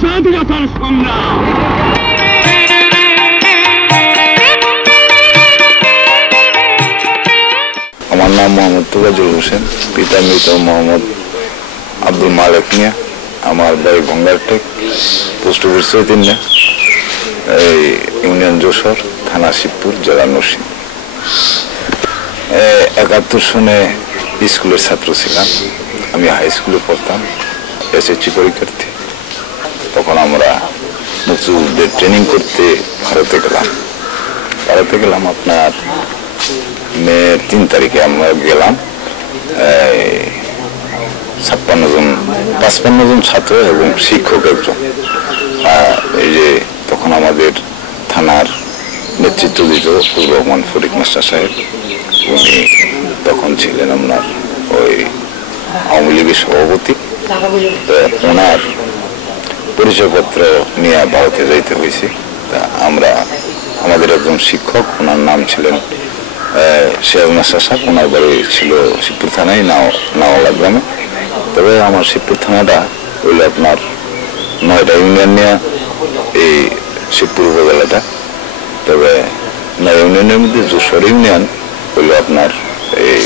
স্বাধীনতার সংগ্রাম। আমার নাম মোহাম্মদ তোফাজ্জল হোসেন, পিতা মৃত মোহাম্মদ আব্দুল মালেক মিয়া। আমার বাড়ি ভঙ্গারটেক, পোস্ট অফিস চৈতন্য, এই ইউনিয়ন যশোর, থানা শিবপুর, জেলা নরসিংদী। 71 সনে স্কুলের ছাত্র ছিলাম। আমি হাই স্কুলে পড়তাম, এসএসসি পরীক্ষার্থী। তখন আমরা মুক্তিযুদ্ধের ট্রেনিং করতে ভারতে গেলাম। আপনার মে 3 তারিখে আমরা গেলাম। 55 জন ছাত্র এবং শিক্ষক একজন। এই যে তখন আমাদের থানার নেতৃত্ব দিত ফজলুর রহমান ফটিক মাস্টার সাহেব। উনি তখন ছিলেন আপনার ওই আওয়ামী লীগের সভাপতি। ওনার পরিচয়পত্র নিয়ে ভারতে যাইতে হয়েছে। তা আমরা আমাদের একজন শিক্ষক, ওনার নাম ছিলেন সিরাজ মাস্টার সাহেব। ওনার বাড়ি ছিল শিবপুর থানায়, নাওয়ালা গ্রামে। তবে আমার শিবপুর থানাটা হইল আপনার 9টা ইউনিয়ন নিয়ে এই শিবপুর উপজেলাটা। তবে 9 ইউনিয়নের মধ্যে যশোর ইউনিয়ন হইল আপনার এই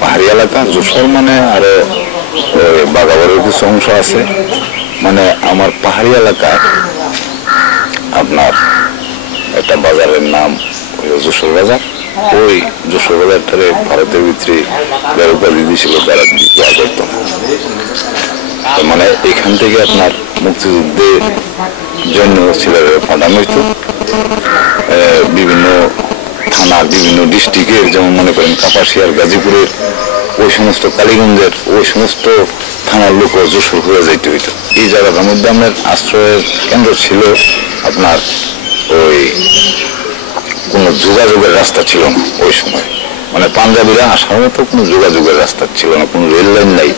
পাহাড়ি এলাকা। যশোর মানে আরো বাগাবাড়ির কিছু অংশ আছে। মানে আমার পাহাড়ি এলাকায় আপনার একটা বাজারের নাম হইল যশোর বাজার। ওই যশোর বাজারটারে ভারতের ভিতরে যারা উপাধি দিয়েছিল তারা বিক্রয় করত। মানে এখান থেকে আপনার মুক্তিযুদ্ধের জন্য ছেলেরা পাঠানো হইত। বিভিন্ন থানা, বিভিন্ন ডিস্ট্রিক্টের, যেমন মনে করেন কাপাসিয়ার, গাজীপুরের, ওই সমস্ত কালীগঞ্জের ওই সমস্ত থানার লোক যশোর হয়ে যাইতে হইত। এই জায়গাটার মধ্যে আপনার আশ্রয়ের কেন্দ্র ছিল আপনার ওই কোনো যোগাযোগের রাস্তা ছিল না ওই সময়। মানে পাঞ্জাবিরা আসার মতো কোনো যোগাযোগের রাস্তা ছিল না, কোনো রেল লাইন নাই,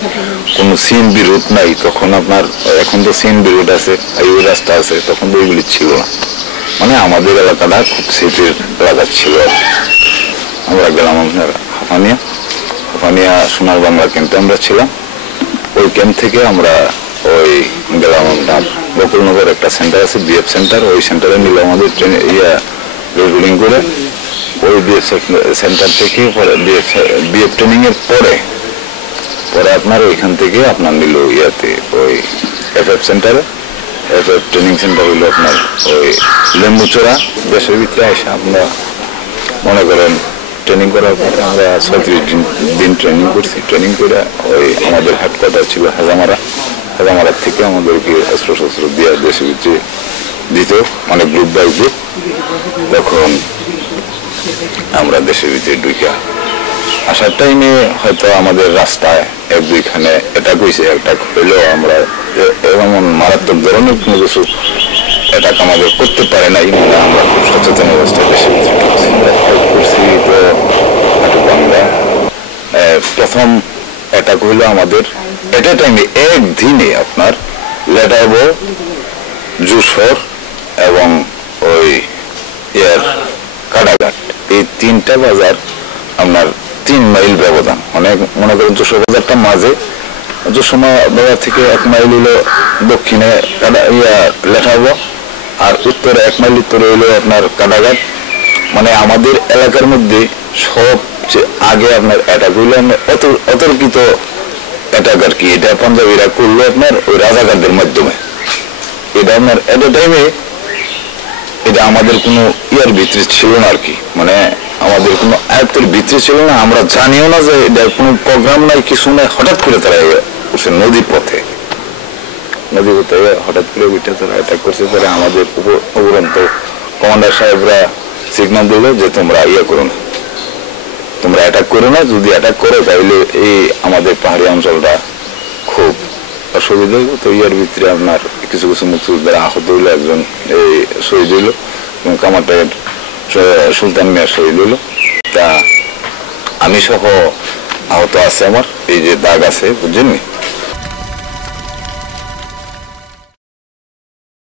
কোনো সিএনবি রুট নাই। তখন আপনার, এখন তো সিএনবি রুট আছে, হাইওয়ে রাস্তা আছে, তখন তো ওইগুলি ছিল না। মানে আমাদের এলাকাটা খুব সিটির এলাকা ছিল। আমরা গেলাম আপনার হাফানিয়া সোনার বাংলা ক্যাম্পে আমরা ছিলাম। ওই ক্যাম্প থেকে আমরা ওই গেলাম আপনার বকুলনগর একটা সেন্টার আছে, বিএফ সেন্টার। ওই সেন্টারে নিল আমাদের ট্রেনে রেগুলিং করে। ওই বিএফ সেন্টার থেকে পরে বিএফ ট্রেনিং এর পরে আপনার ওইখান থেকে আপনার নিল ওই এফএফ সেন্টারে। এফএফ ট্রেনিং সেন্টার হইল আপনার ওই লেম্বুচোরা। দেশের ভিতরে এসে আমরা মনে করেন ট্রেনিং করার পরে আমরা 36 দিন ট্রেনিং করছি। ট্রেনিং করে ওই আমাদের হেডকোয়ার্টার ছিল হেজামারা থেকে আমাদেরকে অস্ত্র দিয়ে দেশের ভিতরে দিত, মানে গ্রুপ বাই গ্রুপ। তখন আমরা দেশের ভিতরে ঢুকা আসার টাইমে হয়তো আমাদের রাস্তায় 1-2খানে অ্যাটাক হয়েছে। অ্যাটাক হইলেও আমরা এমন মারাত্মক ধরনের কোনো কিছু অ্যাটাক আমাদের করতে পারে নাই। মানে আমরা খুব সচেতন অবস্থায় দেশের ভিতরে করছি। তো আমরা প্রথম অ্যাটাক হইলো আমাদের এটা টাইমে একদিনে আপনার লেটাবো, যশোর এবং ওই কাটাঘাট, এই 3টা বাজার আপনার 3 মাইল ব্যবধান। মানে মনে করেন যশোর বাজারটা মাঝে, যশোর বাজার থেকে 1 মাইল হইলো দক্ষিণে লেটাবো, আর উত্তরে 1 মাইল উত্তরে হইলো আপনার কাটাঘাট। মানে আমাদের এলাকার মধ্যে সবচেয়ে আগে আপনার অ্যাটাক হইলো অতর্কিত অ্যাটাক আর কি। এটা পাঞ্জাবিরা করলো আপনার ওই রাজাকারদের মাধ্যমে। এটা আপনার এট এ টাইমে এটা আমাদের কোনো ইয়ার ভিতরে ছিল না আর কি, মানে আমাদের কোনো আয়ত্তের ভিতরে ছিল না। আমরা জানিও না যে এটা কোনো প্রোগ্রাম নাই, কিছু নাই। হঠাৎ করে তারা উঠছে নদীর পথে হঠাৎ করে উঠে তারা অ্যাটাক করছে। তারা আমাদের উপরন্ত কমান্ডার সাহেবরা সিগন্যাল দিল যে তোমরা করো না, তোমরা অ্যাটাক করো না। যদি অ্যাটাক করো তাহলে এই আমাদের পাহাড়ি অঞ্চলটা খুব অসুবিধা হইব। তো ইয়ার ভিতরে আপনার কিছু মুক্তিযোদ্ধারা আহত হইলো, একজন এই শহীদ হইল এবং কামারটাকের সুলতান মিয়া শহীদ হইল। তা আমি সহ আহত আছে, আমার এই যে দাগ আছে বুঝছেন।